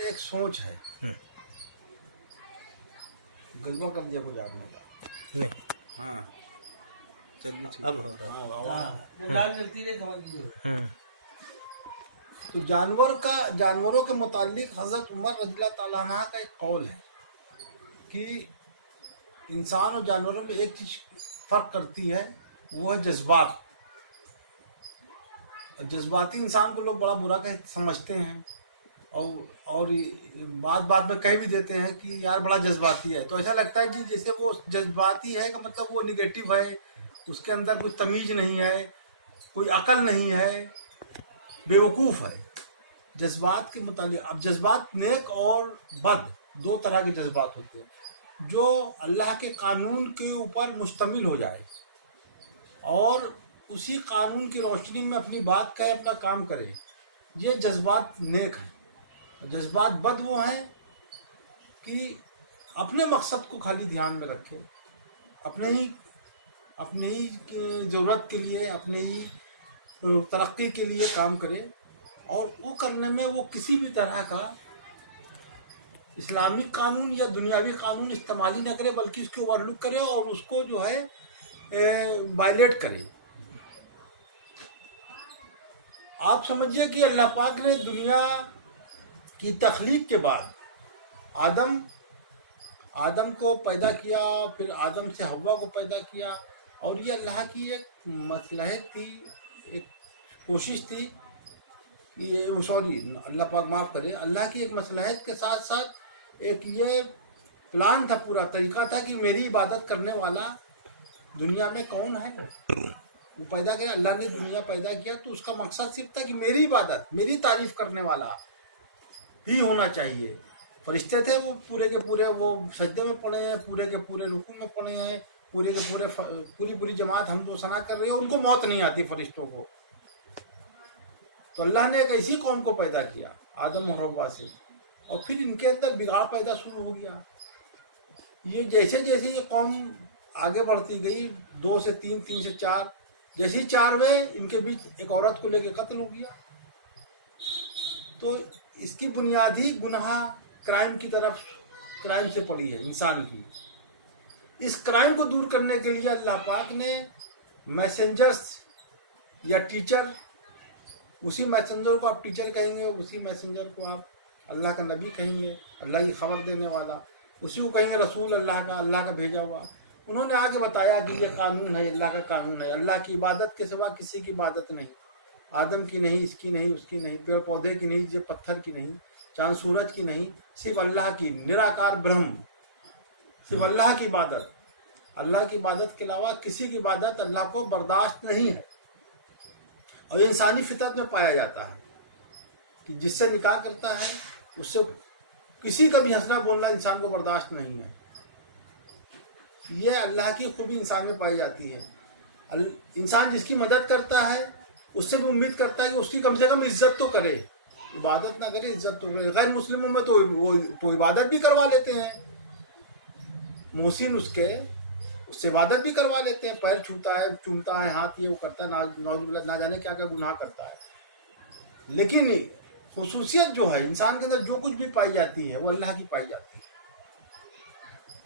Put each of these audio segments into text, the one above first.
میں ایک سوچ ہے. غلبہ کر دیا کچھ آپ نے کہا. ہاں تو جانوروں کے متعلق حضرت عمر رضی اللہ تعالیٰ عنہ کا ایک قول ہے کہ انسان اور جانوروں میں ایک چیز فرق کرتی ہے، وہ ہے جذبات. جذباتی انسان کو لوگ بڑا برا سمجھتے ہیں اور بات میں کہہ بھی دیتے ہیں کہ یار بڑا جذباتی ہے. تو ایسا لگتا ہے جی جیسے وہ جذباتی ہے کہ مطلب وہ نگیٹو ہے، اس کے اندر کوئی تمیز نہیں ہے، کوئی عقل نہیں ہے، بیوقوف ہے. جذبات کے متعلق اب جذبات نیک اور بد دو طرح کے جذبات ہوتے ہیں. جو اللہ کے قانون کے اوپر مشتمل ہو جائے اور اسی قانون کی روشنی میں اپنی بات کہے، اپنا کام کرے، یہ جذبات نیک ہیں. جذبات بد وہ ہیں کہ اپنے مقصد کو خالی دھیان میں رکھے، اپنے ہی ضرورت کے لیے، اپنے ہی ترقی کے لیے کام کرے، اور وہ کرنے میں وہ کسی بھی طرح کا اسلامی قانون یا دنیاوی قانون استعمال ہی نہ کرے، بلکہ اس کو اوور لک کرے اور اس کو جو ہے وائلیٹ کرے. آپ سمجھیے کہ اللہ پاک نے دنیا کی تخلیق کے بعد آدم کو پیدا کیا، پھر آدم سے حوا کو پیدا کیا، اور یہ اللہ کی ایک مصلحت تھی، ایک کوشش تھی اللہ پاک معاف کرے، اللہ کی ایک مصلحت کے ساتھ ساتھ ایک یہ پلان تھا، پورا طریقہ تھا کہ میری عبادت کرنے والا دنیا میں کون ہے. وہ پیدا کیا، اللہ نے دنیا پیدا کیا تو اس کا مقصد صرف تھا کہ میری عبادت، میری تعریف کرنے والا ہی ہونا چاہیے. فرشتے تھے وہ پورے کے پورے وہ سجدے میں پڑے ہیں، پورے کے پورے رکوع میں پڑے ہیں، پورے کے پورے پوری جماعت حمد و ثنا کر رہی ہے، ان کو موت نہیں آتی فرشتوں کو. تو اللہ نے ایک ایسی قوم کو پیدا کیا آدم اور حوا سے، اور پھر ان کے اندر بگاڑ پیدا شروع ہو گیا. یہ جیسے جیسے یہ قوم آگے بڑھتی گئی، 2 سے 3، 3 سے 4، جیسے ہی 4 ہوئے ان کے بیچ ایک عورت کو لے کے قتل ہو گیا. تو اس کی بنیادی گناہ کرائم سے پڑی ہے انسان کی. اس کرائم کو دور کرنے کے لیے اللہ پاک نے میسنجرز یا ٹیچر، اسی میسنجر کو آپ ٹیچر کہیں گے، اسی میسنجر کو آپ اللہ کا نبی کہیں گے، اللہ کی خبر دینے والا، اسی کو کہیں گے رسول اللہ کا بھیجا ہوا. انہوں نے آگے بتایا کہ یہ قانون ہے، اللہ کا قانون ہے، اللہ کی عبادت کے سوا کسی کی عبادت نہیں، آدم کی نہیں، اس کی نہیں، اس کی نہیں، پیڑ پودے کی نہیں، یہ پتھر کی نہیں، چاند سورج کی نہیں، صرف اللہ کی نراکار برہم، صرف اللہ کی عبادت. اللہ کی عبادت کے علاوہ کسی کی عبادت اللہ کو برداشت نہیں ہے. اور انسانی فطرت میں پایا جاتا ہے کہ جس سے نکاح کرتا ہے اس سے کسی کا بھی ہنسنا بولنا انسان کو برداشت نہیں ہے. یہ اللہ کی خوبی انسان میں پائی جاتی ہے. انسان جس کی مدد کرتا ہے اس سے بھی امید کرتا ہے کہ اس کی کم سے کم عزت تو کرے، عبادت نہ کرے عزت تو کرے. غیر مسلموں میں تو عبادت بھی کروا لیتے ہیں، محسن اس سے عبادت بھی کروا لیتے ہیں، پیر چھوتا ہے، چومتا ہے، ہاتھ یہ وہ کرتا ہے، نعوذ باللہ نہ جانے کیا کیا گناہ کرتا ہے. لیکن خصوصیت جو ہے انسان کے اندر جو کچھ بھی پائی جاتی ہے وہ اللہ کی پائی جاتی ہے.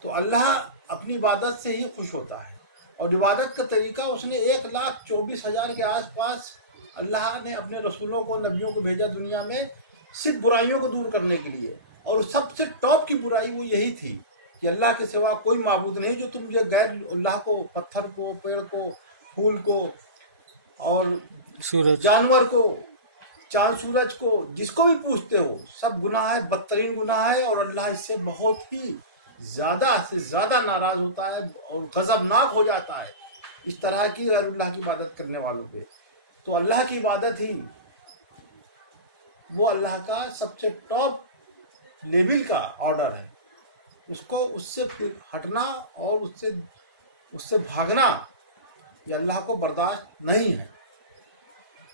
تو اللہ اپنی عبادت سے ہی خوش ہوتا ہے، اور عبادت کا طریقہ اس نے 1,24,000 کے آس پاس اللہ نے اپنے رسولوں کو، نبیوں کو بھیجا دنیا میں صرف برائیوں کو دور کرنے کے لیے. اور سب سے ٹاپ کی برائی وہ یہی تھی کہ اللہ کے سوا کوئی معبود نہیں. جو تم یہ غیر اللہ کو، پتھر کو، پیڑ کو، پھول کو، اور جانور کو، چاند سورج کو، جس کو بھی پوچھتے ہو، سب گناہ ہے، بدترین گناہ ہے. اور اللہ اس سے بہت ہی زیادہ سے زیادہ ناراض ہوتا ہے اور غضبناک ہو جاتا ہے اس طرح کی غیر اللہ کی عبادت کرنے والوں پہ. تو اللہ کی عبادت ہی وہ اللہ کا سب سے ٹاپ لیول کا آرڈر ہے. اس سے پھر ہٹنا اور اس سے بھاگنا یہ اللہ کو برداشت نہیں ہے.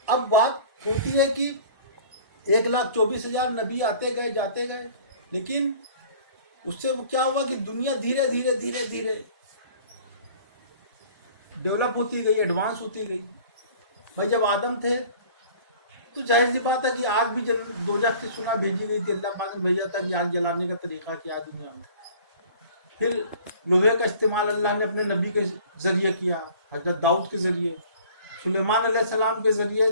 اب بات ہوتی ہے کہ 1,24,000 نبی آتے گئے جاتے گئے، لیکن اس سے وہ کیا ہوا کہ دنیا دھیرے دھیرے دھیرے دھیرے ڈیولپ ہوتی گئی، ایڈوانس ہوتی گئی. بھائی جب آدم تھے تو ظاہر سی بات ہے کہ آگ بھی دوزخ سے سنا بھیجی گئی تھی، اللہ پاک نے بھیجا تھا کہ آگ جلانے کا طریقہ کیا دنیا میں. پھر لوہے کا استعمال اللہ نے اپنے نبی کے ذریعے کیا، حضرت داؤد کے ذریعے، سلیمان علیہ السلام کے ذریعے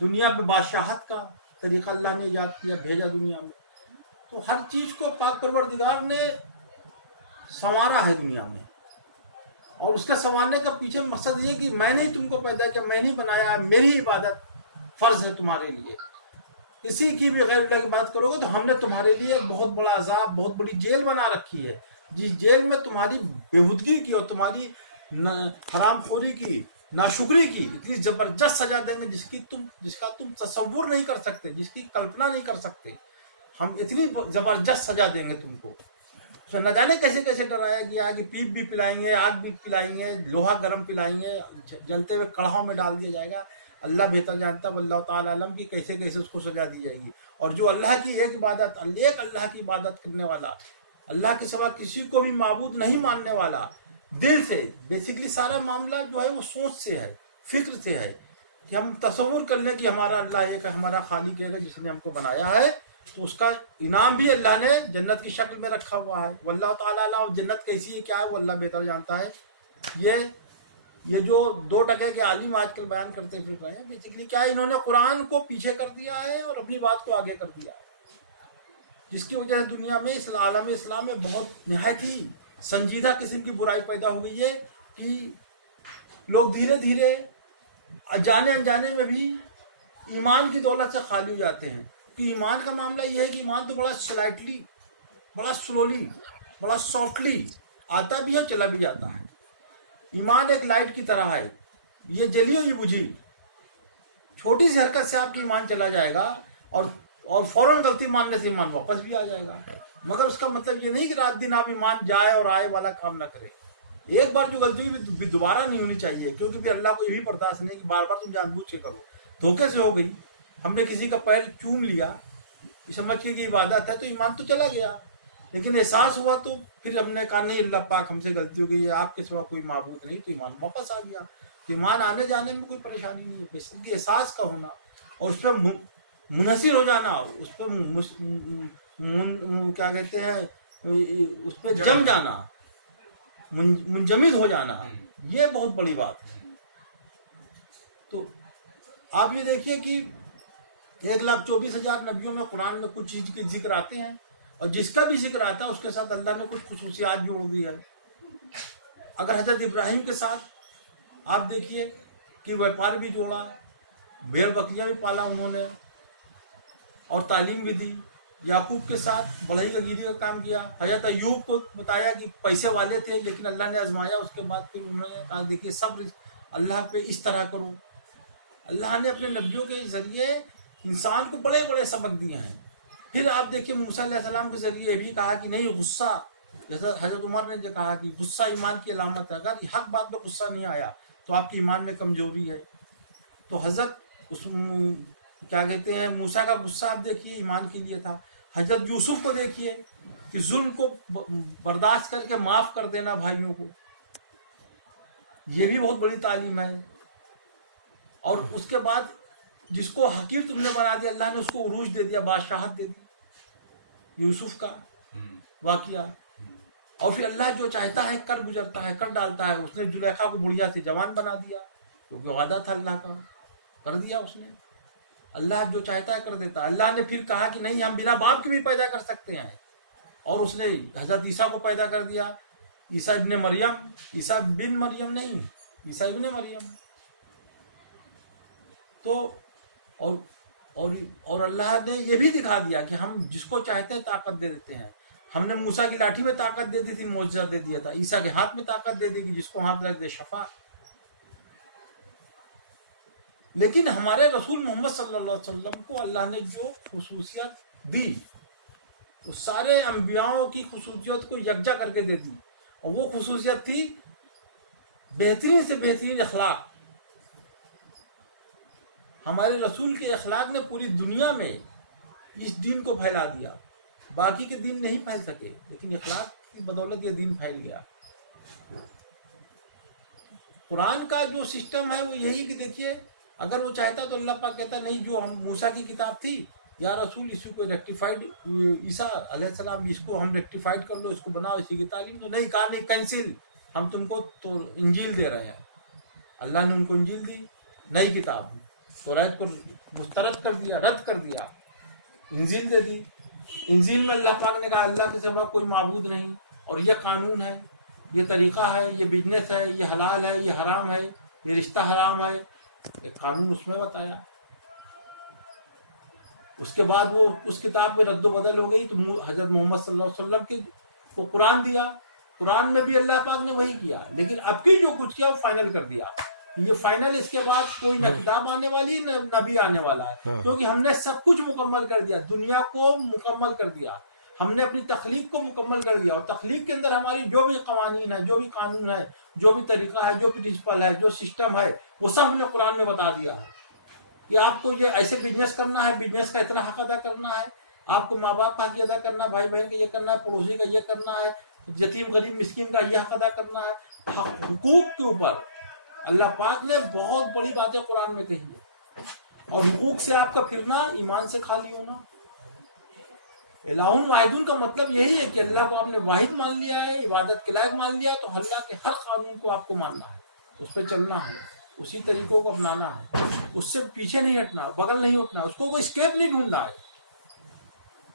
دنیا پہ بادشاہت کا طریقہ اللہ نے ایجاد کیا، بھیجا دنیا میں. تو ہر چیز کو پاک پروردگار نے سنوارا ہے دنیا میں، اور اس کا سنوارنے کا پیچھے مقصد یہ کہ میں نے ہی تم کو پیدا کیا، میں نے بنایا، میری عبادت فرض ہے تمہارے لیے. کسی کی بھی غیر اللہ کی بات کرو گے تو ہم نے تمہارے لیے بہت بڑا عذاب، بہت بڑی جیل بنا رکھی ہے، جس جیل میں تمہاری بےہودگی کی اور تمہاری حرام خوری کی، ناشکری کی اتنی زبردست سزا دیں گے جس کا تم تصور نہیں کر سکتے، جس کی کلپنا نہیں کر سکتے. ہم اتنی زبردست سزا دیں گے تم کو. تو نہ جانے کیسے کیسے ڈرایا گیا کہ پیپ بھی پلائیں گے، آگ بھی پلائیں گے، لوہا گرم پلائیں گے، جلتے ہوئے کڑھاؤں میں ڈال دیا جائے گا. اللہ بہتر جانتا ہے، اللہ تعالیٰ علم کی کیسے کیسے اس کو سزا دی جائے گی. اور جو اللہ کی ایک اللہ کی عبادت کرنے والا، اللہ کے سوا کسی کو بھی معبود نہیں ماننے والا، دل سے، بیسیکلی سارا معاملہ جو ہے وہ سوچ سے ہے، فکر سے ہے، کہ ہم تصور کر لیں کہ ہمارا اللہ ایک ہے، ہمارا خالق ایک ہے جس نے ہم کو بنایا ہے. تو اس کا انعام بھی اللہ نے جنت کی شکل میں رکھا ہوا ہے. واللہ تعالیٰ عنہ، جنت کیسی ہے کیا ہے وہ اللہ بہتر جانتا ہے. یہ جو 2% کے عالم آج کل بیان کرتے پھر رہے ہیں، بیسیکلی کیا ہے، انہوں نے قرآن کو پیچھے کر دیا ہے اور اپنی بات کو آگے کر دیا ہے، جس کی وجہ سے دنیا میں عالم اسلام میں بہت نہایت ہی سنجیدہ قسم کی برائی پیدا ہو گئی ہے کہ لوگ دھیرے دھیرے جانے انجانے میں بھی ایمان کی دولت سے خالی ہو جاتے ہیں. کہ ایمان کا معاملہ یہ ہے کہ ایمان تو بڑا سلائٹلی، بڑا سلولی، بڑا سافٹلی آتا بھی ہے، چلا بھی جاتا ہے. ایمان ایک لائٹ کی طرح ہے، یہ جلی اور یہ بجھی. چھوٹی سی حرکت سے آپ کی ایمان چلا جائے گا اور فوراً غلطی ماننے سے ایمان واپس بھی آ جائے گا. مگر اس کا مطلب یہ نہیں کہ رات دن آپ ایمان جائے اور آئے والا کام نہ کریں. ایک بار جو غلطی بھی دوبارہ نہیں ہونی چاہیے، کیونکہ پھر اللہ کو یہ بھی برداشت نہیں کہ بار بار تم جان بوجھ کے کرو. دھوکے سے ہو گئی، ہم نے کسی کا پیر چوم لیا سمجھ کے کہ عبادت ہے تو ایمان تو چلا گیا، لیکن احساس ہوا تو پھر ہم نے کہا نہیں اللہ پاک ہم سے غلطی ہو گئی ہے، آپ کے سوا کوئی معبود نہیں، تو ایمان واپس آ گیا. ایمان آنے جانے میں کوئی پریشانی نہیں ہے، بس ان کے احساس کا ہونا اور اس پہ منحصر ہو جانا، اس پہ کیا کہتے ہیں، اس پہ جم جانا، منجمد ہو جانا، یہ بہت بڑی بات ہے. تو آپ یہ دیکھیے کہ 1,24,000 نبیوں میں قرآن میں کچھ چیز کے ذکر آتے ہیں، اور جس کا بھی ذکر آتا ہے اس کے ساتھ اللہ نے کچھ خصوصیات جوڑ دی ہے. اگر حضرت ابراہیم کے ساتھ آپ دیکھیے کہ ویپار بھی جوڑا، بھیڑ بکریاں بھی پالا انہوں نے، اور تعلیم بھی دی. یعقوب کے ساتھ بڑھئی کا گیری کا کام کیا. حضرت ایوب کو بتایا کہ پیسے والے تھے لیکن اللہ نے آزمایا، اس کے بعد پھر انہوں نے کہا دیکھیے صبر اللہ پہ اس طرح کرو. اللہ نے اپنے نبیوں کے ذریعے انسان کو بڑے بڑے سبق دیے ہیں. پھر آپ دیکھیے موسیٰ علیہ السلام کے ذریعے بھی کہا کہ نہیں غصہ، جیسا حضرت عمر نے جو کہا کہ غصہ ایمان کی علامت ہے، اگر حق بات پہ غصہ نہیں آیا تو آپ کی ایمان میں کمزوری ہے. تو حضرت کیا کہتے ہیں موسیٰ کا غصہ آپ دیکھیے ایمان کے لیے تھا. حضرت یوسف کو دیکھیے کہ ظلم کو برداشت کر کے معاف کر دینا بھائیوں کو، یہ بھی بہت بڑی تعلیم ہے. اور اس کے بعد جس کو حقیر تم نے بنا دیا اللہ نے اس کو عروج دے دیا، بادشاہت دے دی. یوسف کا واقعہ. اور پھر اللہ جو چاہتا ہے کر گزرتا ہے، کر ڈالتا ہے. اس نے زلیخا کو بڑھیا سے جوان بنا دیا کیونکہ وعدہ تھا اللہ کا، کر دیا اس نے. اللہ جو چاہتا ہے کر دیتا ہے. اللہ نے پھر کہا کہ نہیں ہم بنا باپ کے بھی پیدا کر سکتے ہیں، اور اس نے حضرت عیسیٰ کو پیدا کر دیا. عیسیٰ ابن مریم، عیسیٰ بن مریم نہیں، عیسیٰ ابن مریم. تو اور اللہ نے یہ بھی دکھا دیا کہ ہم جس کو چاہتے ہیں طاقت دے دیتے ہیں. ہم نے موسیٰ کی لاٹھی میں طاقت دے دی تھی، معجزہ دے دیا تھا. عیسیٰ کے ہاتھ میں طاقت دے دی کہ جس کو ہاتھ رکھ دے شفا. لیکن ہمارے رسول محمد صلی اللہ علیہ وسلم کو اللہ نے جو خصوصیت دی وہ سارے انبیاءوں کی خصوصیت کو یکجا کر کے دے دی، اور وہ خصوصیت تھی بہترین سے بہترین اخلاق. ہمارے رسول کے اخلاق نے پوری دنیا میں اس دین کو پھیلا دیا. باقی کے دین نہیں پھیل سکے لیکن اخلاق کی بدولت یہ دین پھیل گیا. قرآن کا جو سسٹم ہے وہ یہی کہ دیکھیے اگر وہ چاہتا تو اللہ پاک کہتا نہیں جو ہم موسیٰ کی کتاب تھی یا رسول اسی کو ریکٹیفائڈ، عیسیٰ علیہ السلام اس کو ہم ریکٹیفائڈ کر لو، اس کو بناؤ اسی کی تعلیم دو، نہیں کہا نہیں کینسل، ہم تم کو تو انجیل دے رہے ہیں۔ اللہ نے ان کو انجیل دی، نئی کتاب، توریت کو مسترد کر دیا، رد کر دیا، انجیل دے دی۔ انجیل میں اللہ پاک نے کہا اللہ کے سوا کوئی معبود نہیں، اور یہ قانون ہے، یہ طریقہ ہے، یہ بزنس ہے، یہ حلال ہے، یہ حرام ہے، یہ رشتہ حرام ہے، ایک قانون اس میں بتایا۔ اس کے بعد وہ اس کتاب میں رد و بدل ہو گئی تو حضرت محمد صلی اللہ علیہ وسلم کی کو قرآن دیا، قرآن میں بھی اللہ پاک نے وہی کیا، لیکن اب کی جو کچھ کیا وہ فائنل کر دیا۔ یہ فائنل اس کے بعد کوئی نہ کتاب آنے والی ہے نہ نبی آنے والا ہے، کیونکہ ہم نے سب کچھ مکمل کر دیا، دنیا کو مکمل کر دیا، ہم نے اپنی تخلیق کو مکمل کر دیا، اور تخلیق کے اندر ہماری جو بھی قوانین ہے، جو بھی قانون ہے، جو بھی طریقہ ہے، جو پرنسپل ہے، جو سسٹم ہے، وہ سب ہم نے قرآن میں بتا دیا ہے کہ آپ کو یہ ایسے بزنس کرنا ہے، بزنس کا اتنا حق ادا کرنا ہے، آپ کو ماں باپ کا حق ادا کرنا ہے، بھائی بہن کا یہ کرنا ہے، پڑوسی کا یہ کرنا ہے، یتیم غریب مسکین کا یہ حق ادا کرنا ہے۔ حقوق کے اوپر اللہ پاک نے بہت بڑی باتیں قرآن میں کہی ہے، اور حقوق سے آپ کا پھرنا ایمان سے خالی ہونا۔ الہ واحد کا مطلب یہی ہے کہ اللہ کو آپ نے واحد مان لیا ہے، عبادت کے لائق مان لیا، تو اللہ کے ہر قانون کو آپ کو ماننا ہے، اس پہ چلنا ہے، اسی طریقوں کو اپنانا ہے، اس سے پیچھے نہیں ہٹنا، بغل نہیں اٹھنا، اس کو کوئی اسکیپ نہیں ڈھونڈنا ہے۔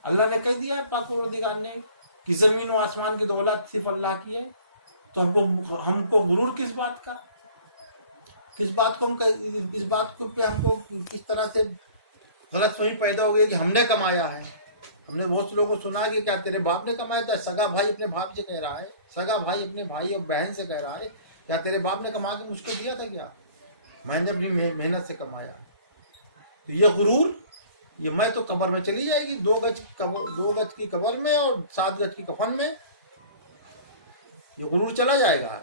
اللہ نے کہہ دیا ہے پاک پروردگار نے کہ زمین و آسمان کی دولت صرف اللہ کی ہے، تو ہم کو غرور کس بات کا، کس بات کو اس بات کو پہ ہم کو کس طرح سے غلط فہمی پیدا ہو گئی کہ ہم نے کمایا ہے۔ ہم نے بہت سے لوگوں کو سنا کہ کیا تیرے باپ نے کمایا تھا، سگا بھائی اپنے باپ سے کہہ رہا ہے، سگا بھائی اپنے بھائی اور بہن سے کہہ رہا ہے کیا تیرے باپ نے کما کے مجھ کو دیا تھا کیا، میں نے اپنی محنت سے کمایا۔ تو یہ غرور، یہ میں تو قبر میں چلی جائے گی، 2 گج کی قبر میں اور 7 گج کی کفن میں، یہ غرور چلا جائے گا۔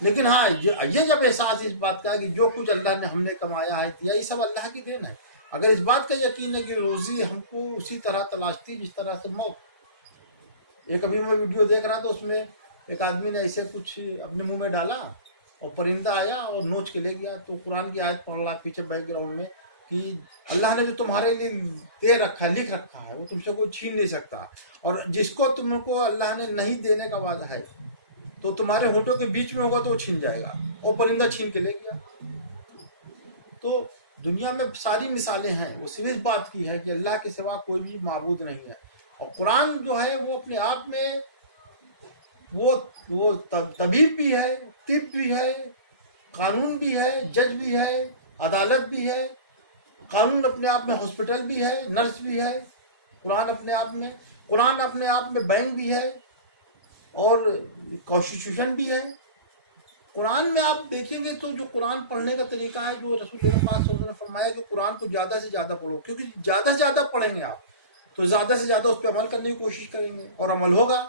لیکن ہاں یہ جب احساس اس بات کا ہے کہ جو کچھ اللہ نے ہم نے کمایا ہے دیا، یہ سب اللہ کی دین ہے، اگر اس بات کا یقین ہے کہ روزی ہم کو اسی طرح تلاشتی جس طرح سے موت۔ ایک ابھی میں ویڈیو دیکھ رہا تو اس میں ایک آدمی نے ایسے کچھ اپنے منہ میں ڈالا اور پرندہ آیا اور نوچ کے لے گیا، تو قرآن کی آیت پڑھ رہا پیچھے بیک گراؤنڈ میں کہ اللہ نے جو تمہارے لیے دے رکھا ہے، لکھ رکھا ہے، وہ تم سے کوئی چھین نہیں سکتا، اور جس کو تم کو اللہ نے نہیں دینے کا وعدہ ہے تو تمہارے ہونٹوں کے بیچ میں ہوگا تو وہ چھین جائے گا، اور پرندہ چھین کے لے گیا۔ تو دنیا میں ساری مثالیں ہیں، وہ صرف اس بات کی ہے کہ اللہ کے سوا کوئی بھی معبود نہیں ہے، اور قرآن جو ہے وہ اپنے آپ میں وہ طبیب بھی ہے، طب بھی ہے، قانون بھی ہے، جج بھی ہے، عدالت بھی ہے، قانون اپنے آپ میں ہاسپٹل بھی ہے، نرس بھی ہے، قرآن اپنے آپ میں بینک بھی ہے، اور کانسٹیٹیوشن بھی ہے۔ قرآن میں آپ دیکھیں گے تو جو قرآن پڑھنے کا طریقہ ہے، جو رسول اللہ پاک صلی اللہ علیہ وسلم نے فرمایا کہ قرآن کو زیادہ سے زیادہ پڑھو، کیونکہ زیادہ سے زیادہ پڑھیں گے آپ تو زیادہ سے زیادہ اس پہ عمل کرنے کی کوشش کریں گے اور عمل ہوگا۔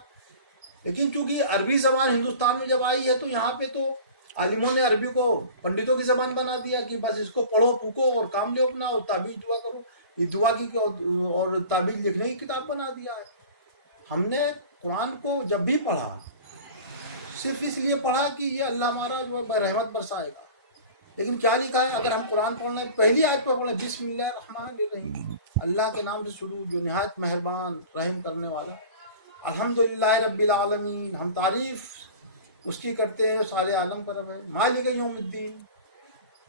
لیکن چونکہ عربی زبان ہندوستان میں جب آئی ہے تو یہاں پہ تو عالموں نے عربی کو پنڈتوں کی زبان بنا دیا کہ بس اس کو پڑھو پھونکو اور کام لے اپنا، اور تعبیر دعا کرو، یہ دعا کی اور تعبیر لکھنے کی کتاب بنا دیا ہے۔ ہم نے قرآن کو جب بھی پڑھا صرف اس لیے پڑھا کہ یہ اللہ ہمارا جو ہے رحمت برسائے گا، لیکن کیا لکھا ہے؟ اگر ہم قرآن پڑھنا ہے پہلی آیت پر پڑھیں بسم اللہ الرحمن الرحیم، اللہ کے نام سے شروع جو نہایت مہربان رحم کرنے والا، الحمدللہ رب العالمین، ہم تعریف اس کی کرتے ہیں سارے عالم کا رب ہے، مالک یوم الدین،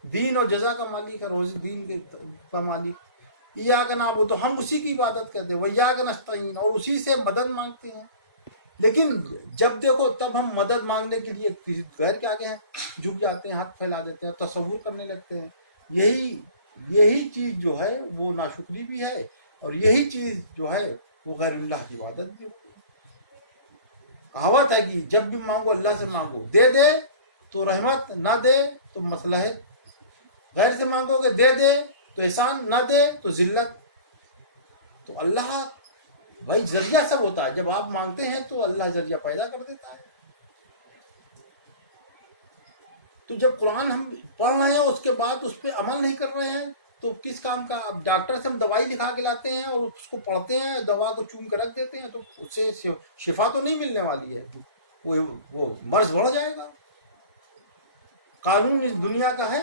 دین اور جزا کا مالک ہے، روز دین کا مالک، ایاک نعبد، تو ہم اسی کی عبادت کرتے ہیں، وایاک نستعین، اور اسی سے مدد مانگتے ہیں۔ لیکن جب دیکھو تب ہم مدد مانگنے کے لیے کسی غیر کے آگے ہیں جھک جاتے ہیں، ہاتھ پھیلا دیتے ہیں، تصور کرنے لگتے ہیں۔ یہی چیز جو ہے وہ ناشکری بھی ہے، اور یہی چیز جو ہے وہ غیر اللہ کی عبادت بھی ہوتی ہے۔ کہاوت ہے کہ جب بھی مانگو اللہ سے مانگو، دے دے تو رحمت، نہ دے تو مسئلہ ہے، غیر سے مانگو گے دے دے تو احسان، نہ دے تو ذلت۔ تو اللہ بھائی ذریعہ سب ہوتا ہے، جب آپ مانگتے ہیں تو اللہ ذریعہ پیدا کر دیتا ہے۔ تو جب قرآن ہم پڑھ رہے ہیں اس کے بعد اس پہ عمل نہیں کر رہے ہیں تو کس کام کا؟ اب ڈاکٹر سے ہم دوائی لکھا کے لاتے ہیں اور اس کو پڑھتے ہیں، دوا کو چوم کر رکھ دیتے ہیں، تو اس سے شفا تو نہیں ملنے والی ہے، وہ مرض بڑھ جائے گا۔ قانون اس دنیا کا ہے